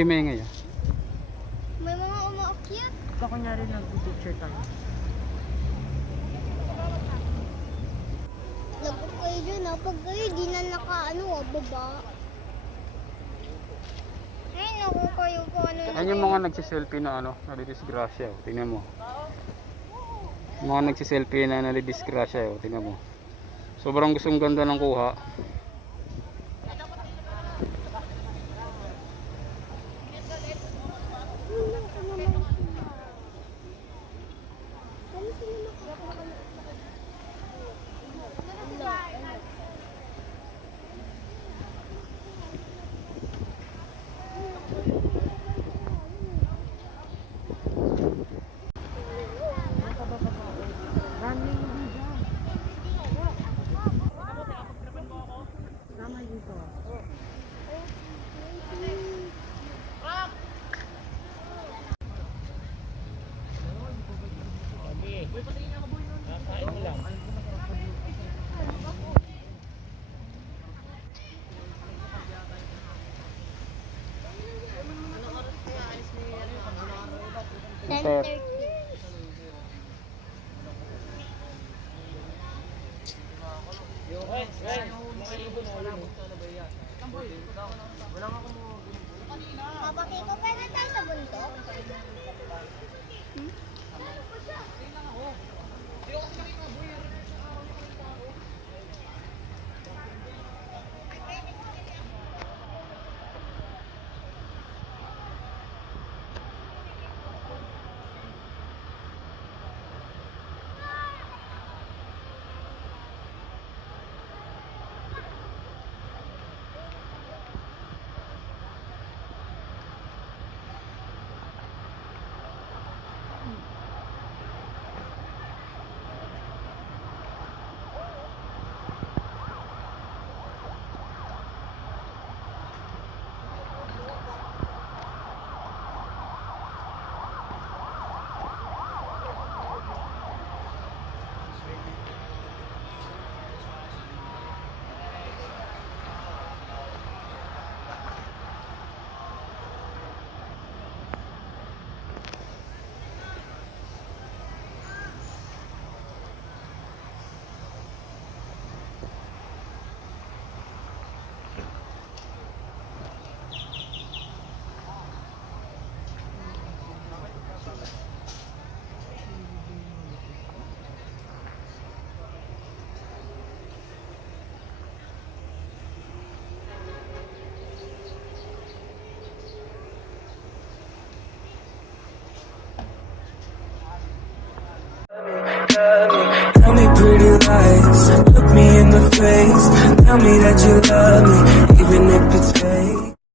Si Mengay ah. May mga umaakyat. Ito kunyari nag-picture tayo. Lagot kayo dyan ha. Pag kayo di na naka-ano baba. Ay, naku kayo kung ano. Yan yung mga nagsiselfie na ano, nadidisgrasya. Oh. Tingnan mo. Mga nagsiselfie na nadidisgrasya. Oh. Tingnan mo. Sobrang gustong ganda ng kuha. Sir. Kapaki ko, pwede tayo sa bundok? Tell me pretty lies, look me in the face. Tell me that you love me, even if it's fake.